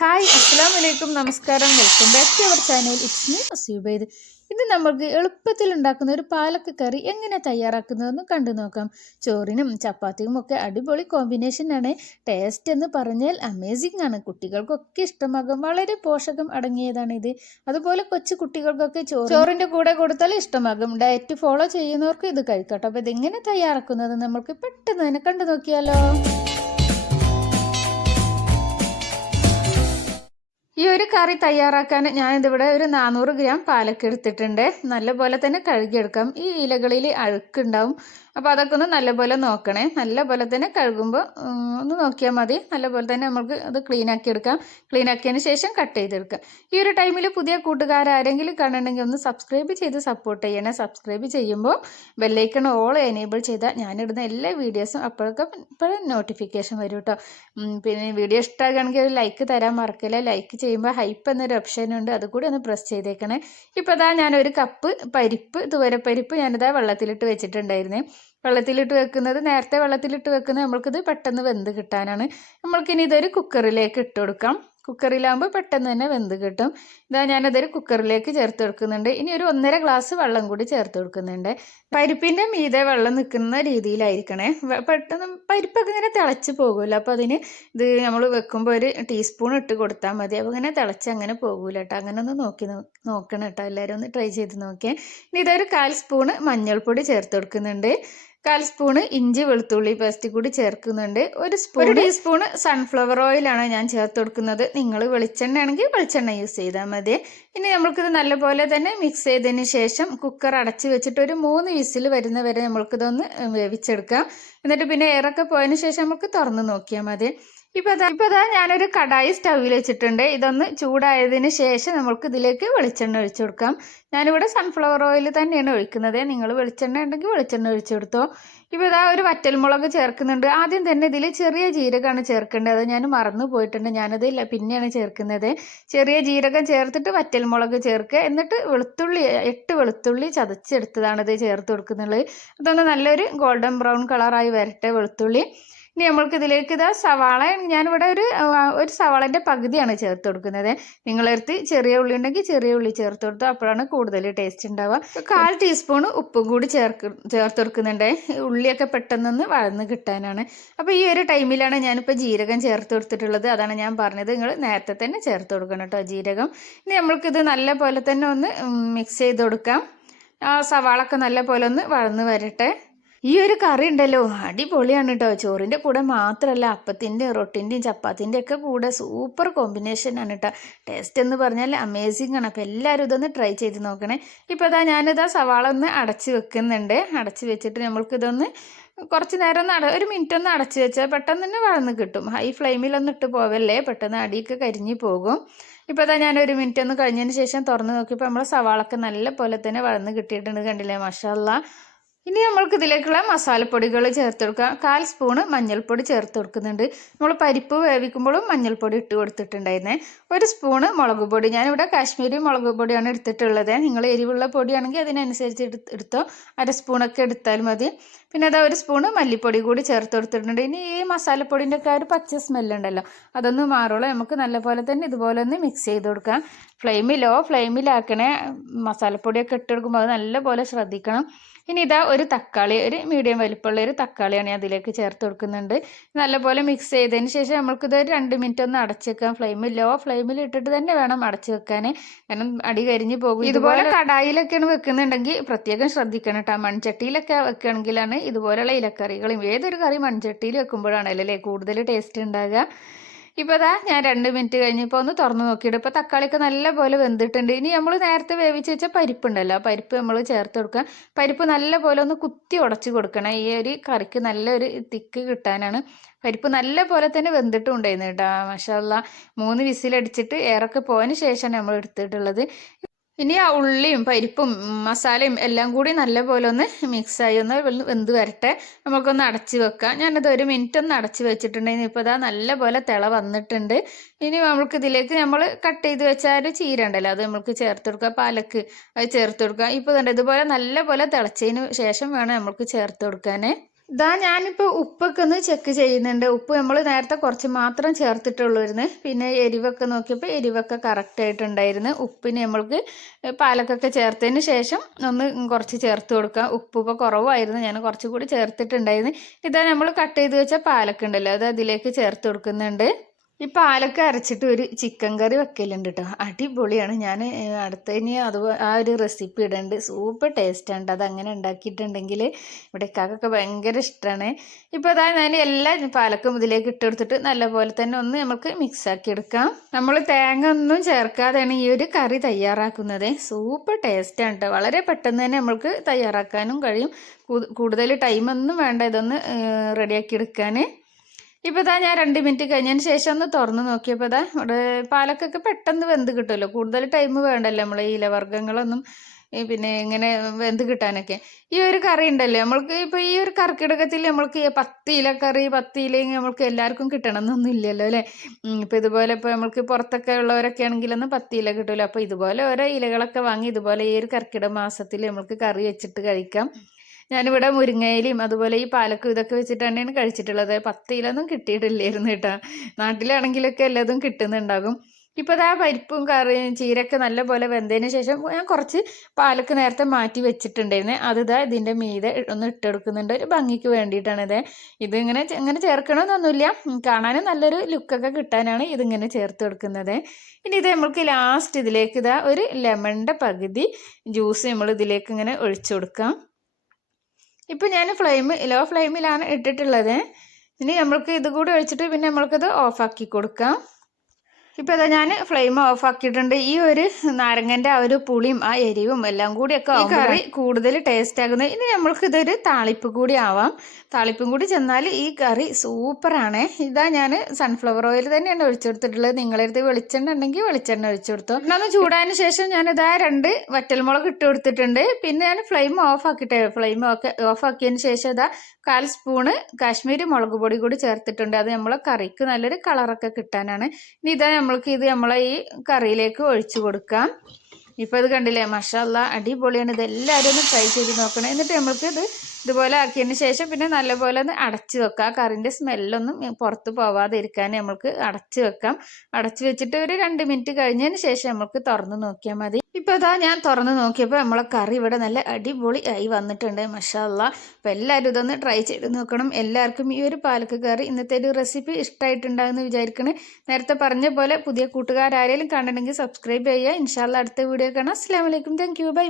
Hi അസ്സലാം വലൈക്കും നമസ്കാരം. Welcome back to our channel. It's me അസീബൈദ്. ഇത് നമുക്ക് എളുപ്പത്തിൽ ഉണ്ടാക്കുന്ന ഒരു പാലക്ക കറി എങ്ങനെ തയ്യാറാക്കുന്നതെന്ന് കണ്ടു നോക്കാം. ചോറിനും ചപ്പാത്തിയും ഒക്കെ അടിപൊളി കോമ്പിനേഷനാണ്. ടേസ്റ്റ് എന്ന് പറഞ്ഞാൽ അമേസിംഗ് ആണ്. കുട്ടികൾക്കൊക്കെ ഇഷ്ടമാകും. വളരെ പോഷകം അടങ്ങിയതാണ് ഇത്. അതുപോലെ കൊച്ചു കുട്ടികൾക്കൊക്കെ ചോറിൻ്റെ കൂടെ കൊടുത്താൽ ഇഷ്ടമാകും. ഡയറ്റ് ഫോളോ ചെയ്യുന്നവർക്ക് ഇത് കഴിക്കട്ടെ. അപ്പോൾ ഇതെങ്ങനെ തയ്യാറാക്കുന്നത് നമുക്ക് പെട്ടെന്ന് തന്നെ കണ്ടു നോക്കിയാലോ. ഈ ഒരു കറി തയ്യാറാക്കാൻ ഞാനിതിവിടെ ഒരു 400 ഗ്രാം പാലക്ക എടുത്തിട്ടുണ്ട്. നല്ലപോലെ തന്നെ കഴുകിയെടുക്കാം. ഈ ഇലകളിൽ അഴുക്കുണ്ടാവും, അപ്പോൾ അതൊക്കെ ഒന്ന് നല്ലപോലെ നോക്കണേ. നല്ലപോലെ തന്നെ കഴുകുമ്പോൾ ഒന്ന് നോക്കിയാൽ മതി. നല്ലപോലെ തന്നെ നമുക്ക് അത് ക്ലീനാക്കി എടുക്കാം. ക്ലീനാക്കിയതിന് ശേഷം കട്ട് ചെയ്തെടുക്കാം. ഈ ഒരു ടൈമിൽ പുതിയ കൂട്ടുകാരാരെങ്കിലും കാണണമെങ്കിൽ ഒന്ന് സബ്സ്ക്രൈബ് ചെയ്ത് സപ്പോർട്ട് ചെയ്യണേ. സബ്സ്ക്രൈബ് ചെയ്യുമ്പോൾ ബെല്ലൈക്കൺ ഓൾ എനേബിൾ ചെയ്താൽ ഞാനിടുന്ന എല്ലാ വീഡിയോസും ഇപ്പോഴും നോട്ടിഫിക്കേഷൻ വരും കേട്ടോ. പിന്നെ വീഡിയോ ഇഷ്ടമാകുകയാണെങ്കിൽ ഒരു ലൈക്ക് തരാൻ മറക്കില്ല. ലൈക്ക് ചെയ്യുമ്പോൾ ഹൈപ്പ് എന്നൊരു ഓപ്ഷൻ ഉണ്ട്, അതുകൂടി ഒന്ന് പ്രസ് ചെയ്തേക്കണേ. ഇപ്പോൾ ഇതാ ഞാനൊരു കപ്പ് തുവരപ്പരിപ്പ് ഞാനിതാ വെള്ളത്തിലിട്ട് വെച്ചിട്ടുണ്ടായിരുന്നേ. വെള്ളത്തിലിട്ട് വെക്കുന്നത് നേരത്തെ വെള്ളത്തിലിട്ട് വെക്കുന്നത് നമ്മൾക്കിത് പെട്ടെന്ന് വെന്ത് കിട്ടാനാണ്. നമ്മൾക്കിനി ഇതൊരു കുക്കറിലേക്ക് ഇട്ട് കൊടുക്കാം. കുക്കറിലാകുമ്പോൾ പെട്ടെന്ന് തന്നെ വെന്ത് കിട്ടും. ഇതാ ഞാനതൊരു കുക്കറിലേക്ക് ചേർത്ത് കൊടുക്കുന്നുണ്ട്. ഇനി ഒരു 1.5 ഗ്ലാസ് വെള്ളം കൂടി ചേർത്ത് കൊടുക്കുന്നുണ്ട്. പരിപ്പിൻ്റെ മീതെ വെള്ളം നിൽക്കുന്ന രീതിയിലായിരിക്കണേ. പെട്ടെന്ന് പരിപ്പൊക്കെ ഇങ്ങനെ തിളച്ച് പോകുമല്ലോ, അപ്പോൾ അതിന് ഇത് നമ്മൾ വെക്കുമ്പോൾ ഒരു ടീസ്പൂൺ ഇട്ട് കൊടുത്താൽ മതി. അപ്പോൾ ഇങ്ങനെ തിളച്ച് അങ്ങനെ പോകൂല കേട്ടോ. അങ്ങനെ ഒന്ന് നോക്കണം കേട്ടോ. എല്ലാവരും ഒന്ന് ട്രൈ ചെയ്ത് നോക്കിയേ. ഇനി ഇതൊരു 1/4 സ്പൂണ് മഞ്ഞൾപ്പൊടി ചേർത്ത് കൊടുക്കുന്നുണ്ട്. 1/4 സ്പൂണ് ഇഞ്ചി വെളുത്തുള്ളി പേസ്റ്റ് കൂടി ചേർക്കുന്നുണ്ട്. ഒരു ടീസ്പൂണ് സൺഫ്ലവർ ഓയിലാണ് ഞാൻ ചേർത്ത് കൊടുക്കുന്നത്. നിങ്ങൾ വെളിച്ചെണ്ണ ആണെങ്കിൽ വെളിച്ചെണ്ണ യൂസ് ചെയ്താൽ മതി. ഇനി നമ്മൾക്കിത് നല്ലപോലെ തന്നെ മിക്സ് ചെയ്തതിന് ശേഷം കുക്കർ അടച്ച് വെച്ചിട്ട് ഒരു 3 വിസിൽ വരുന്ന വരെ നമ്മൾക്കിതൊന്ന് വേവിച്ചെടുക്കാം. എന്നിട്ട് പിന്നെ എയറൊക്കെ പോയതിന് ശേഷം നമുക്ക് തുറന്ന് നോക്കിയാൽ മതി. ഇപ്പോൾ അതാ ഞാനൊരു കടായി സ്റ്റൗവിൽ വെച്ചിട്ടുണ്ട്. ഇതൊന്ന് ചൂടായതിന് ശേഷം നമുക്ക് ഇതിലേക്ക് വെളിച്ചെണ്ണ ഒഴിച്ചു കൊടുക്കാം. ഞാനിവിടെ സൺഫ്ലവർ ഓയിൽ തന്നെയാണ് ഒഴിക്കുന്നത്. നിങ്ങൾ വെളിച്ചെണ്ണ ഉണ്ടെങ്കിൽ വെളിച്ചെണ്ണ ഒഴിച്ചു കൊടുത്തോ. ഇപ്പോൾ ഇതാ ഒരു വറ്റൽമുളക് ചേർക്കുന്നുണ്ട്. ആദ്യം തന്നെ ഇതിൽ ചെറിയ ജീരകമാണ് ചേർക്കേണ്ടത്. അത് ഞാൻ മറന്നു പോയിട്ടുണ്ട്. ഞാനത് പിന്നെയാണ് ചേർക്കുന്നത്. ചെറിയ ജീരകം ചേർത്തിട്ട് വറ്റൽമുളക് ചേർക്കുക. എന്നിട്ട് 8 വെളുത്തുള്ളി ചതച്ചെടുത്തതാണിത് ചേർത്ത് കൊടുക്കുന്നുള്ളത്. അതൊന്ന് നല്ലൊരു ഗോൾഡൻ ബ്രൗൺ കളറായി വരട്ടെ വെളുത്തുള്ളി. ഇനി നമ്മൾക്ക് ഇതിലേക്ക് ഇതാ സവാള, ഞാനിവിടെ ഒരു സവാളൻ്റെ പകുതിയാണ് ചേർത്ത് കൊടുക്കുന്നത്. നിങ്ങളടുത്ത് ചെറിയ ഉള്ളി ഉണ്ടെങ്കിൽ ചെറിയ ഉള്ളി ചേർത്ത് കൊടുത്തു, അപ്പോഴാണ് കൂടുതൽ ടേസ്റ്റ് ഉണ്ടാവുക. 1/4 ടീസ്പൂൺ ഉപ്പും കൂടി ചേർത്ത് കൊടുക്കുന്നുണ്ട്. ഉള്ളിയൊക്കെ പെട്ടെന്നൊന്ന് വഴന്ന് കിട്ടാനാണ്. അപ്പോൾ ഈ ഒരു ടൈമിലാണ് ഞാനിപ്പോൾ ജീരകം ചേർത്ത് കൊടുത്തിട്ടുള്ളത്. അതാണ് ഞാൻ പറഞ്ഞത്, നിങ്ങൾ നേരത്തെ തന്നെ ചേർത്ത് കൊടുക്കണം കേട്ടോ ജീരകം. ഇനി നമ്മൾക്കിത് നല്ല പോലെ തന്നെ ഒന്ന് മിക്സ് ചെയ്ത് കൊടുക്കാം. സവാളൊക്കെ നല്ല പോലെ ഒന്ന് വഴന്ന് വരട്ടെ. ഈ ഒരു കറി ഉണ്ടല്ലോ അടിപൊളിയാണ് കേട്ടോ. ചോറിൻ്റെ കൂടെ മാത്രമല്ല, അപ്പത്തിൻ്റെയും റൊട്ടിൻ്റെയും ചപ്പാത്തിൻ്റെ ഒക്കെ കൂടെ സൂപ്പർ കോമ്പിനേഷനാണ് കേട്ടോ. ടേസ്റ്റ് എന്ന് പറഞ്ഞാൽ അമേസിംഗ് ആണ്. അപ്പോൾ എല്ലാവരും ഇതൊന്ന് ട്രൈ ചെയ്ത് നോക്കണേ. ഇപ്പോൾ ഞാനിതാ സവാള ഒന്ന് അടച്ച് വെക്കുന്നുണ്ട്. അടച്ച് വെച്ചിട്ട് നമ്മൾക്കിതൊന്ന് കുറച്ച് നേരം ഒരു മിനിറ്റ് ഒന്ന് അടച്ച് വെച്ചാൽ പെട്ടെന്ന് തന്നെ വഴന്ന് കിട്ടും. ഹൈ ഫ്ലെയിമിലൊന്നും ഇട്ട് പോവല്ലേ, പെട്ടെന്ന് അടിയൊക്കെ കരിഞ്ഞ് പോകും. ഇപ്പോൾ ഞാൻ ഒരു മിനിറ്റ് ഒന്ന് കഴിഞ്ഞതിന് ശേഷം തുറന്ന് നോക്കിയപ്പോൾ നമ്മളെ സവാളൊക്കെ നല്ല പോലെ തന്നെ വഴന്ന് കിട്ടിയിട്ടുണ്ട്. കണ്ടില്ലേ, മാഷാ അല്ലാ. ഇനി നമ്മൾക്ക് ഇതിലേക്കുള്ള മസാലപ്പൊടികൾ ചേർത്ത് കൊടുക്കാം. 1/4 സ്പൂണ് മഞ്ഞൾപ്പൊടി ചേർത്ത് കൊടുക്കുന്നുണ്ട്. നമ്മൾ പരിപ്പ് വേവിക്കുമ്പോഴും മഞ്ഞൾപ്പൊടി ഇട്ട് കൊടുത്തിട്ടുണ്ടായിരുന്നേ. 1 സ്പൂണ് മുളക് പൊടി, ഞാനിവിടെ കാശ്മീരി മുളക് പൊടിയാണ് എടുത്തിട്ടുള്ളത്. നിങ്ങൾ എരിവുള്ള പൊടിയാണെങ്കിൽ അതിനനുസരിച്ച് എടുത്തോ. 1/2 സ്പൂണൊക്കെ എടുത്താൽ മതി. പിന്നെ 1 സ്പൂണ് മല്ലിപ്പൊടി കൂടി ചേർത്ത് കൊടുത്തിട്ടുണ്ട്. ഇനി ഈ മസാലപ്പൊടിൻ്റെ ഒക്കെ ഒരു പച്ച സ്മെല്ലുണ്ടല്ലോ, അതൊന്ന് മാറുള്ളൂ. നമുക്ക് നല്ലപോലെ തന്നെ ഇതുപോലെ ഒന്ന് മിക്സ് ചെയ്ത് കൊടുക്കാം. ഫ്ലെയിമിലാക്കണേ. മസാലപ്പൊടിയൊക്കെ ഇട്ട് കൊടുക്കുമ്പോൾ അത് നല്ലപോലെ ശ്രദ്ധിക്കണം. ഇനി ഇതാ ഒരു തക്കാളി, ഒരു മീഡിയം വലിപ്പമുള്ള ഒരു തക്കാളിയാണ് ഞാൻ അതിലേക്ക് ചേർത്ത് കൊടുക്കുന്നുണ്ട്. നല്ലപോലെ മിക്സ് ചെയ്തതിന് ശേഷം നമ്മൾക്കിത് ഒരു 2 മിനിറ്റ് ഒന്ന് അടച്ച് വെക്കാം. ഫ്ലെയിമിൽ ഇട്ടിട്ട് തന്നെ വേണം അടച്ച് വെക്കാൻ, കാരണം അടി കരിഞ്ഞ് പോകും. ഇതുപോലെ കടായിലൊക്കെയാണ് വെക്കുന്നുണ്ടെങ്കിൽ പ്രത്യേകം ശ്രദ്ധിക്കണം കേട്ടോ. മൺചട്ടിയിലൊക്കെ വെക്കുകയാണെങ്കിലാണ് ഇതുപോലെയുള്ള ഇലക്കറികളും ഏതൊരു കറി മൺചട്ടിയിൽ വെക്കുമ്പോഴാണല്ലേ കൂടുതൽ ടേസ്റ്റ് ഉണ്ടാകുക. ഇപ്പോൾ ഞാൻ 2 മിനിറ്റ് കഴിഞ്ഞപ്പോൾ ഒന്ന് തുറന്ന് നോക്കിയിട്ട് ഇപ്പോൾ തക്കാളിയൊക്കെ നല്ലപോലെ വെന്തിട്ടുണ്ട്. ഇനി നമ്മൾ നേരത്തെ വേവിച്ച് വെച്ച പരിപ്പുണ്ടല്ലോ, ആ പരിപ്പ് നമ്മൾ ചേർത്ത് കൊടുക്കുക. പരിപ്പ് നല്ലപോലെ ഒന്ന് കുത്തി ഉടച്ച് കൊടുക്കണം. ഈ ഒരു കറിക്ക് നല്ലൊരു തിക്ക് കിട്ടാനാണ്. പരിപ്പ് നല്ല പോലെ തന്നെ വെന്തിട്ടും ഉണ്ടായിരുന്നു കേട്ടോ. മാഷാ അല്ലാ. 3 വിസിലടിച്ചിട്ട് എയറൊക്കെ പോയതിന് ശേഷമാണ് നമ്മൾ എടുത്തിട്ടുള്ളത്. ഇനി ആ ഉള്ളിയും പരിപ്പും മസാലയും എല്ലാം കൂടി നല്ലപോലെ ഒന്ന് മിക്സായി ഒന്ന് വെന്ത് വരട്ടെ. നമുക്കൊന്ന് അടച്ച് വെക്കാം. ഞാനത് 1 മിനിറ്റ് ഒന്ന് അടച്ച് വെച്ചിട്ടുണ്ടെങ്കിൽ ഇപ്പോൾ നല്ലപോലെ തിള വന്നിട്ടുണ്ട്. ഇനി നമുക്ക് ഇതിലേക്ക് നമ്മൾ കട്ട് ചെയ്ത് വെച്ചാൽ ഒരു ചീര ഉണ്ടല്ലോ, അത് നമുക്ക് ചേർത്ത് കൊടുക്കുക. പാലക്ക് അത് ചേർത്ത് കൊടുക്കുക. ഇപ്പോൾ ഇതുപോലെ നല്ലപോലെ തിളച്ചതിന് ശേഷം വേണം നമുക്ക് ചേർത്ത് കൊടുക്കാൻ. ഇതാ ഞാനിപ്പോൾ ഉപ്പൊക്കെ ഒന്ന് ചെക്ക് ചെയ്യുന്നുണ്ട്. ഉപ്പ് നമ്മൾ നേരത്തെ കുറച്ച് മാത്രം ചേർത്തിട്ടുള്ളായിരുന്നു. പിന്നെ എരിവൊക്കെ നോക്കിയപ്പോൾ എരിവൊക്കെ കറക്റ്റായിട്ടുണ്ടായിരുന്നു. ഉപ്പിന് നമ്മൾക്ക് പാലക്കൊക്കെ ചേർത്തതിന് ശേഷം ഒന്ന് കുറച്ച് ചേർത്ത് കൊടുക്കുക. ഉപ്പ് ഇപ്പോൾ കുറവായിരുന്നു, ഞാൻ കുറച്ചുകൂടി ചേർത്തിട്ടുണ്ടായിരുന്നു. ഇതാ നമ്മൾ കട്ട് ചെയ്ത് വെച്ച പാലക്ക ഉണ്ടല്ലോ, അത് അതിലേക്ക് ചേർത്ത് കൊടുക്കുന്നുണ്ട്. ഈ പാലക്ക അരച്ചിട്ട് ഒരു ചിക്കൻ കറി വെക്കലുണ്ട് കേട്ടോ, അടിപൊളിയാണ്. ഞാൻ അടുത്തതിന് അത് ആ ഒരു റെസിപ്പി ഇടുന്നുണ്ട്, സൂപ്പർ ടേസ്റ്റാണ്. അത് അങ്ങനെ ഉണ്ടാക്കിയിട്ടുണ്ടെങ്കിൽ ഇവിടെ ഇക്കാക്കൊക്കെ ഭയങ്കര ഇഷ്ടമാണ്. ഇപ്പോൾ അതായത് ഞാൻ എല്ലാ പാലക്കും ഇതിലേക്ക് ഇട്ടെടുത്തിട്ട് നല്ലപോലെ തന്നെ ഒന്ന് നമുക്ക് മിക്സാക്കി എടുക്കാം. നമ്മൾ തേങ്ങ ഒന്നും ചേർക്കാതെയാണ് ഈ ഒരു കറി തയ്യാറാക്കുന്നത്. സൂപ്പർ ടേസ്റ്റാണ് കേട്ടോ, വളരെ പെട്ടെന്ന് തന്നെ നമ്മൾക്ക് തയ്യാറാക്കാനും കഴിയും. കൂടുതൽ ടൈമൊന്നും വേണ്ട ഇതൊന്ന് റെഡിയാക്കി എടുക്കാൻ. ഇപ്പോൾ ഇതാ ഞാൻ 2 മിനിറ്റ് കഴിഞ്ഞതിന് ശേഷം ഒന്ന് തുറന്ന് നോക്കിയപ്പോൾ ഇതാ ഇവിടെ പാലക്കൊക്കെ പെട്ടെന്ന് വെന്ത് കിട്ടുമല്ലോ, കൂടുതൽ ടൈം വേണ്ടല്ലോ നമ്മൾ ഈ ഇലവർഗ്ഗങ്ങളൊന്നും പിന്നെ ഇങ്ങനെ വെന്ത് കിട്ടാനൊക്കെ. ഈ ഒരു കറി ഉണ്ടല്ലോ നമ്മൾക്ക് ഇപ്പോൾ ഈ ഒരു കർക്കിടകത്തിൽ നമ്മൾക്ക് 10 ഇല കറി 10 ഇലയെങ്കിൽ നമ്മൾക്ക് എല്ലാവർക്കും കിട്ടണം എന്നൊന്നും ഇല്ലല്ലോ അല്ലേ. ഇപ്പോൾ ഇതുപോലെ ഇപ്പോൾ നമ്മൾക്ക് പുറത്തൊക്കെ ഉള്ളവരൊക്കെ ആണെങ്കിലൊന്നും 10 ഇല കിട്ടുമല്ലോ. അപ്പോൾ ഇതുപോലെ ഓരോ ഇലകളൊക്കെ വാങ്ങി ഇതുപോലെ ഈ ഒരു കർക്കിടക മാസത്തിൽ നമ്മൾക്ക് കറി വെച്ചിട്ട് കഴിക്കാം. ഞാനിവിടെ മുരിങ്ങയിലയും അതുപോലെ ഈ പാലക്കും ഇതൊക്കെ വെച്ചിട്ട് തന്നെയാണ് കഴിച്ചിട്ടുള്ളത്. 10 ഇലൊന്നും കിട്ടിയിട്ടില്ലായിരുന്നു കേട്ടോ. നാട്ടിലാണെങ്കിലൊക്കെ എല്ലാതും കിട്ടുന്നുണ്ടാകും. ഇപ്പോൾ ഇതാ പരിപ്പും കറിയും ചീരയൊക്കെ നല്ലപോലെ വെന്തതിന് ശേഷം ഞാൻ കുറച്ച് പാലക്ക് നേരത്തെ മാറ്റി വെച്ചിട്ടുണ്ടായിരുന്നേ, അത് ഇതാ ഇതിൻ്റെ മീതെ ഒന്ന് ഇട്ടെടുക്കുന്നുണ്ട്, ഒരു ഭംഗിക്ക് വേണ്ടിയിട്ടാണ് ഇത് ഇങ്ങനെ ചേർക്കണമെന്നൊന്നുമില്ല, കാണാനും നല്ലൊരു ലുക്കൊക്കെ കിട്ടാനാണ് ഇതിങ്ങനെ ചേർത്ത് കൊടുക്കുന്നത്. ഇനി ഇത് നമ്മൾക്ക് ലാസ്റ്റ് ഇതിലേക്ക് ഇതാ ഒരു ലെമണിൻ്റെ പകുതി ജ്യൂസ് നമ്മൾ ഇതിലേക്ക് ഇങ്ങനെ ഒഴിച്ചു കൊടുക്കാം. ഇപ്പോൾ ഞാൻ ലോ ഫ്ലെയിമിലാണ് ഇട്ടിട്ടുള്ളത്. ഇനി നമ്മൾക്ക് ഇത് കൂടി ഒഴിച്ചിട്ട് പിന്നെ നമ്മൾക്കത് ഓഫാക്കി കൊടുക്കാം. ഇപ്പോൾ ഇതാ ഞാൻ ഫ്ലെയിം ഓഫ് ആക്കിയിട്ടുണ്ട്. ഈ ഒരു നാരങ്ങൻ്റെ ആ ഒരു പുളിയും ആ എരിവും എല്ലാം കൂടിയൊക്കെ ഈ കറി കൂടുതൽ ടേസ്റ്റ് ആകുന്നത്. ഇനി നമ്മൾക്ക് ഇതൊരു താളിപ്പ് കൂടി ആവാം. താളിപ്പും കൂടി ചെന്നാൽ ഈ കറി സൂപ്പറാണ്. ഇതാ ഞാൻ സൺഫ്ലവർ ഓയിൽ തന്നെയാണ് ഒഴിച്ചു കൊടുത്തിട്ടുള്ളത്. നിങ്ങളുടെ അടുത്ത് വെളിച്ചെണ്ണ ഉണ്ടെങ്കിൽ വെളിച്ചെണ്ണ ഒഴിച്ചു കൊടുത്തു. ഒന്ന് ചൂടായതിന് ശേഷം ഞാനിതാ 2 വറ്റൽമുളക് ഇട്ട് കൊടുത്തിട്ടുണ്ട്. പിന്നെ ഞാൻ ഫ്ലെയിം ഓഫ് ആക്കിയതിന് ശേഷം ഇതാ 1/4 സ്പൂണ് കാശ്മീരി മുളക് പൊടി കൂടി ചേർത്തിട്ടുണ്ട്. അത് നമ്മളെ കറിക്ക് നല്ലൊരു കളറൊക്കെ കിട്ടാനാണ്. ഇനി ഇതാ നമ്മൾക്ക് ഇത് നമ്മളെ ഈ കറിയിലേക്ക് ഒഴിച്ചു കൊടുക്കാം. ഇപ്പോൾ ഇത് കണ്ടില്ലേ, മാഷാഅല്ലാ അടിപൊളിയാണ്. ഇതെല്ലാവരും ഒന്ന് ട്രൈ ചെയ്ത് നോക്കണം. എന്നിട്ട് നമ്മൾക്ക് ഇതുപോലെ ആക്കിയതിന് ശേഷം പിന്നെ നല്ലപോലെ ഒന്ന് അടച്ച് വെക്കാം. ആ കറിൻ്റെ സ്മെല്ലൊന്നും പുറത്ത് പോവാതെ ഇരിക്കാൻ നമ്മൾക്ക് അടച്ച് വെക്കാം. അടച്ച് വെച്ചിട്ട് ഒരു 2 മിനിറ്റ് കഴിഞ്ഞതിന് ശേഷം നമുക്ക് തുറന്ന് നോക്കിയാൽ മതി. ഇപ്പോൾ ഇതാ ഞാൻ തുറന്ന് നോക്കിയപ്പോൾ നമ്മളെ കറി ഇവിടെ നല്ല അടിപൊളി ആയി വന്നിട്ടുണ്ട്, മാഷാഅല്ലാ. അപ്പോൾ എല്ലാവരും ഇതൊന്ന് ട്രൈ ചെയ്ത് നോക്കണം. എല്ലാവർക്കും ഈ ഒരു പാലക്ക് കറി ഇന്നത്തെ ഒരു റെസിപ്പി ഇഷ്ടമായിട്ടുണ്ടാകുമെന്ന് വിചാരിക്കണേ. നേരത്തെ പറഞ്ഞ പോലെ പുതിയ കൂട്ടുകാരാരെങ്കിലും കണ്ടിട്ടുണ്ടെങ്കിൽ സബ്സ്ക്രൈബ് ചെയ്യുക. ഇൻഷാ അല്ലാ അടുത്ത വീഡിയോ കാണാം. അസ്സലാമു അലൈക്കും, താങ്ക് യു, ബൈ.